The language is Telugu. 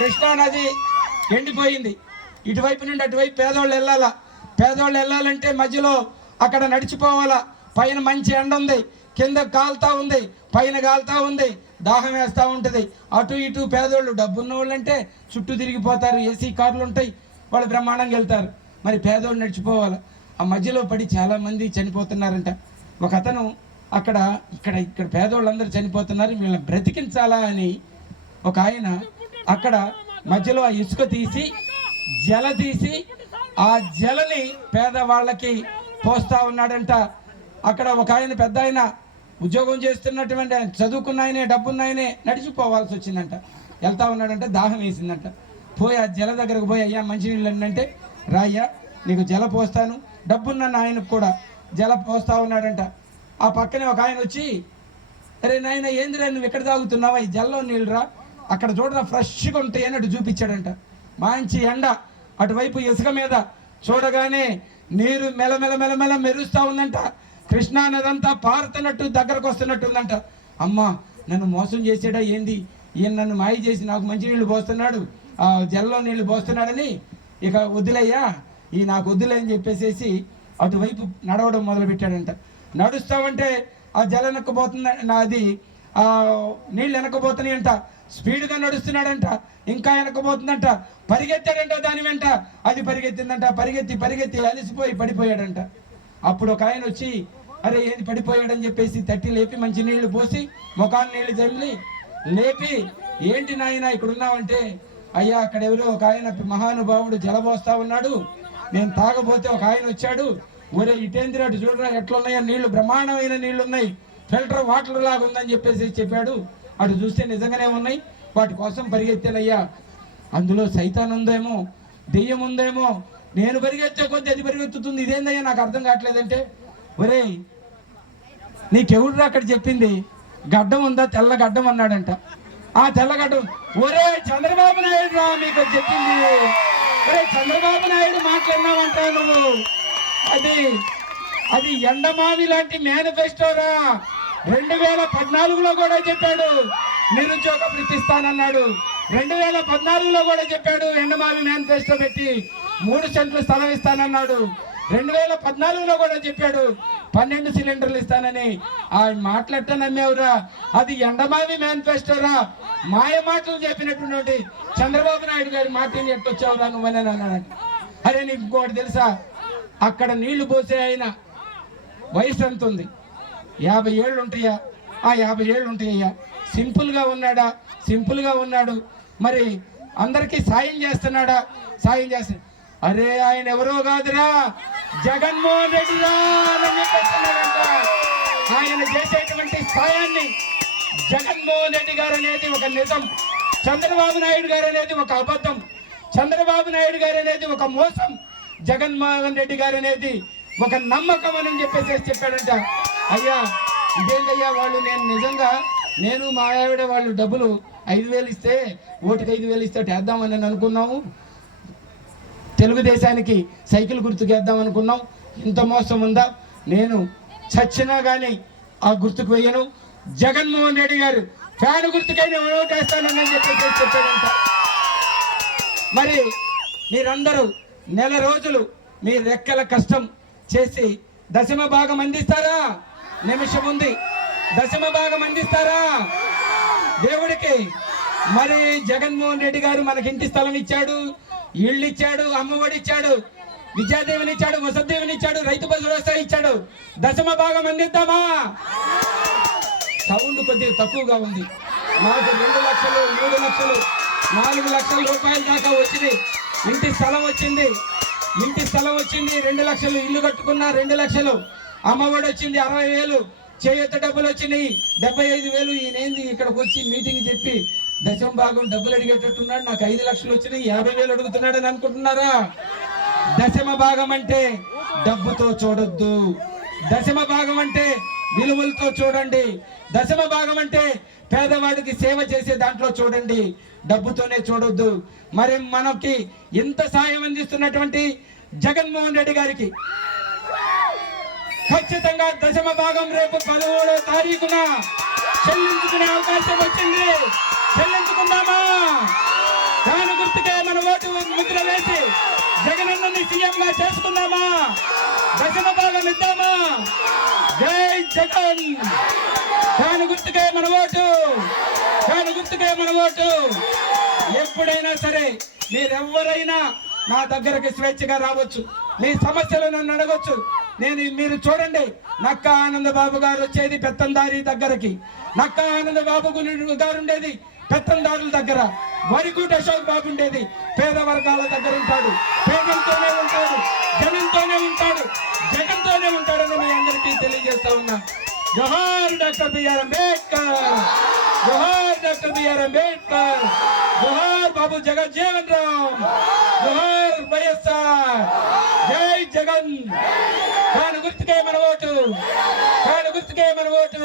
కృష్ణా నది ఎండిపోయింది. ఇటువైపు నుండి అటువైపు పేదోళ్ళు వెళ్ళాలా? పేదోళ్ళు వెళ్ళాలంటే మధ్యలో అక్కడ నడిచిపోవాలా? పైన మంచి ఎండ ఉంది కింద కాలుతా ఉంది పైన కాలుతా ఉంది దాహం వేస్తూ ఉంటుంది. అటు ఇటు పేదోళ్ళు డబ్బున్న వాళ్ళు అంటే చుట్టూ తిరిగిపోతారు ఏసీ కార్లు ఉంటాయి వాళ్ళు బ్రహ్మాండంగా వెళ్తారు. మరి పేదోళ్ళు నడిచిపోవాలి? ఆ మధ్యలో పడి చాలామంది చనిపోతున్నారంట. ఒక అతను అక్కడ ఇక్కడ ఇక్కడ పేదోళ్ళందరూ చనిపోతున్నారు వీళ్ళని బ్రతికించాలా అని ఒక ఆయన అక్కడ మధ్యలో ఆ ఇసుక తీసి జల తీసి ఆ జలని పేదవాళ్ళకి పోస్తా ఉన్నాడంట. అక్కడ ఒక ఆయన పెద్ద ఆయన ఉద్యోగం చేస్తున్నటువంటి ఆయన చదువుకున్న ఆయనే డబ్బున్నాయనే నడిచిపోవాల్సి వచ్చిందంట. వెళ్తా ఉన్నాడంట దాహం వేసిందంట. పోయి ఆ జల దగ్గరకు పోయి అయ్యా మంచినీళ్ళు అంటే రాయ్యా నీకు జల పోస్తాను. డబ్బున్న ఆయనకు కూడా జల పోస్తా ఉన్నాడంట. ఆ పక్కనే ఒక ఆయన వచ్చి అరే నాయన ఏందిరా నువ్వు ఎక్కడ తాగుతున్నావా? ఈ జల్లో నీళ్ళు రా. అక్కడ చూడరా ఫ్రెష్గా ఉంటాయి అని అటు చూపించాడంట. మంచి ఎండ అటువైపు ఇసుక మీద చూడగానే నీరు మెలమెల మెలమెల మెరుస్తూ ఉందంట. కృష్ణా నదంతా పారుతున్నట్టు దగ్గరకు వస్తున్నట్టు ఉందంట. అమ్మా నన్ను మోసం చేసాడా ఏంది? ఈయన నన్ను మాయ చేసి నాకు మంచి నీళ్ళు పోస్తున్నాడు ఆ జల్లో నీళ్ళు పోస్తున్నాడని ఇక వద్దులయ్యా ఈ నాకు వద్దులే అని చెప్పేసేసి అటువైపు నడవడం మొదలుపెట్టాడంట. నడుస్తామంటే ఆ జల వెనక్కపోతుంది నాది ఆ నీళ్ళు వెనక్కపోతున్నాయంట అంట స్పీడ్గా నడుస్తున్నాడంట ఇంకా వెనకపోతుందంట పరిగెత్తాడంట దాని వెంట. అది పరిగెత్తిందంట పరిగెత్తి పరిగెత్తి అలసిపోయి పడిపోయాడంట. అప్పుడు ఒక ఆయన వచ్చి అరే ఏది పడిపోయాడని చెప్పేసి తట్టి లేపి మంచి నీళ్ళు పోసి ముఖాన్ని నీళ్ళు జల్లి లేపి ఏంటి నాయన ఇక్కడ ఉన్నావంటే అయ్యా అక్కడ ఎవరో ఒక ఆయన మహానుభావుడు జలబోస్తా ఉన్నాడు. నేను తాగబోతే ఒక ఆయన వచ్చాడు. ఒరే ఇటేంద్ర అటు చూడరా ఎట్లున్నాయో నీళ్ళు బ్రహ్మాండమైన నీళ్ళున్నాయి. ఫిల్టర్ వాటర్ లాగా ఉందని చెప్పేసి చెప్పాడు. అటు చూస్తే నిజంగానే ఉన్నాయి. వాటి కోసం పరిగెత్తానయ్యా అందులో సైతాన్ ఉందేమో దెయ్యం ఉందేమో నేను పరిగెత్తే కొద్ది అది పరిగెత్తుతుంది. ఇదేందయ్యా నాకు అర్థం కావట్లేదంటే ఒరే నీకెవడురా అక్కడ చెప్పింది? గడ్డం ఉందా? తెల్ల గడ్డం అన్నాడంట. ఆ తెల్లగడ్డం ఒరే చంద్రబాబు నాయుడు రా మీకు చెప్పింది. ఒరే చంద్రబాబు నాయుడు మాట్లాడినావంట నువ్వు. అది అది ఎండమావి లాంటి మేనిఫెస్టోరా? రెండు వేల పద్నాలుగులో కూడా చెప్పాడు నిరుద్యోగ వృత్తిస్తానన్నాడు రెండు వేల పద్నాలుగులో కూడా చెప్పాడు ఎండమావి మేనిఫెస్టో పెట్టి మూడు సెంట్లు స్థలం ఇస్తానన్నాడు. రెండు వేల పద్నాలుగులో కూడా చెప్పాడు పన్నెండు సిలిండర్లు ఇస్తానని. ఆ మాట్లాడటం నమ్మేవురా? అది ఎండమావి మేనిఫెస్టోరా? మాయ మాటలు చెప్పినటువంటి చంద్రబాబు నాయుడు గారి మాటని ఎట్టొచ్చావురా నువ్వని అన్నాడు అరే నీకు ఇంకోటి తెలుసా? అక్కడ నీళ్ళు పోసే ఆయన వయసు ఎంత ఉంది యాభై ఏళ్ళు ఉంటాయా ఆ యాభై ఏళ్ళు ఉంటాయ్యా సింపుల్గా ఉన్నాడా? సింపుల్గా ఉన్నాడు. మరి అందరికీ సాయం చేస్తున్నాడా? సాయం చేస్తున్నాడు అరే ఆయన ఎవరో కాదురా. జగన్మోహన్ రెడ్డి ఆయన చేసేటువంటి సాయాన్ని జగన్మోహన్ రెడ్డి గారు అనేది ఒక నిజం. చంద్రబాబు నాయుడు గారు అనేది ఒక అబద్ధం. చంద్రబాబు నాయుడు గారు అనేది ఒక మోసం. జగన్మోహన్ రెడ్డి గారు అనేది ఒక నమ్మకం అని చెప్పేసి చెప్పాడంట. అయ్యా ఇదేంటయ్యా వాళ్ళు? నేను నిజంగా నేను మా ఆవిడ వాళ్ళు డబ్బులు ఐదు వేలు ఇస్తే ఓటుకి ఐదు వేలు ఇస్తే వేద్దామని అనుకున్నాము. తెలుగుదేశానికి సైకిల్ గుర్తుకు వేద్దాం అనుకున్నాం ఇంత మోసం ఉందా? నేను చచ్చినా కానీ ఆ గుర్తుకు వేయను. జగన్మోహన్ రెడ్డి గారు ఫ్యాన్ గుర్తుకైనా ఓటేస్తానని చెప్పేసి చెప్పారంట. మరి మీరందరూ నెల రోజులు మీ రెక్కల కష్టం చేసి దశమ భాగం అందిస్తారా? నిమిషం ఉంది. దశమ భాగం అందిస్తారా? దేవుడికి. మరి జగన్మోహన్ రెడ్డి గారు మనకి ఇంటి స్థలం ఇచ్చాడు ఇళ్ళు ఇచ్చాడు అమ్మఒడి ఇచ్చాడు విద్యాదేవిని ఇచ్చాడు వసతిదేవిని ఇచ్చాడు రైతు భరోసా ఇచ్చాడు. దశమ భాగం అందిద్దామా? సౌండ్ కొద్దిగా తక్కువగా ఉంది. నాకు రెండు లక్షలు మూడు లక్షలు నాలుగు లక్షల రూపాయల దాకా వచ్చింది. ఇంటి స్థలం వచ్చింది. ఇంటి స్థలం వచ్చింది. రెండు లక్షలు ఇల్లు కట్టుకున్నా రెండు లక్షలు. అమ్మఒడి వచ్చింది అరవై వేలు. చేయూత డబ్బులు వచ్చినాయి. డెబ్బై ఐదు వేలు. ఈయనేంది? ఇక్కడికి వచ్చి మీటింగ్ చెప్పి దశమ భాగం డబ్బులు అడిగేటట్టున్నాడు. నాకు ఐదు లక్షలు వచ్చినాయి. యాభై వేలు అడుగుతున్నాడని అనుకుంటున్నారా? దశమ భాగం అంటే డబ్బుతో చూడొద్దు. దశమ భాగం అంటే విలువలతో చూడండి. దశమ భాగం అంటే పేదవాడికి సేవ చేసే దాంట్లో చూడండి. డబ్బుతోనే చూడొద్దు. మరి మనకి ఇంత సాయం అందిస్తున్నటువంటి జగన్మోహన్ రెడ్డి గారికి ఖచ్చితంగా దశమ భాగం రేపు పదమూడో తారీఖున చెల్లించుకునే అవకాశం వచ్చింది. చెల్లించుకుందామా? దాని గుర్తుకే మన ఓటు ముద్ర వేసి జగనన్నని సీఎం గా చేసుకుందామా? దశమ భాగం ఇద్దామా? జై జగన్! దాని గుర్తుకే మన ఓటు. దాని గుర్తుకే మన ఓటు. ఎప్పుడైనా సరే మీరెవ్వరైనా నా దగ్గరకు స్వేచ్ఛగా రావచ్చు. మీ సమస్యలు నన్ను అడగొచ్చు. నేను మీరు చూడండి. నక్క ఆనంద బాబు గారు వచ్చేది పెత్తందారి దగ్గరకి. నక్క ఆనంద బాబు గారు ఉండేది పెత్తందారుల దగ్గర. వరికూట అశోక్ బాబు ఉండేది. పేద వర్గాల దగ్గర ఉంటాడు. పేదలతోనే ఉంటాడు. జనంతోనే ఉంటాడు. జగన్తోనే ఉంటాడని మీ అందరికీ తెలియజేస్తా ఉన్నా. జోహార్ డాక్టర్ బిఆర్ అంబేద్కర్. జోహార్ డాక్టర్ బిఆర్ అంబేద్కర్. జోహార్ బాబు జగజ్జీవన్ రామ్ జోహర్ వైఎస్ఆర్. జై జగన్. కాను గుర్తుకే మన ఓటు. కాను గుర్తుకే మన ఓటు.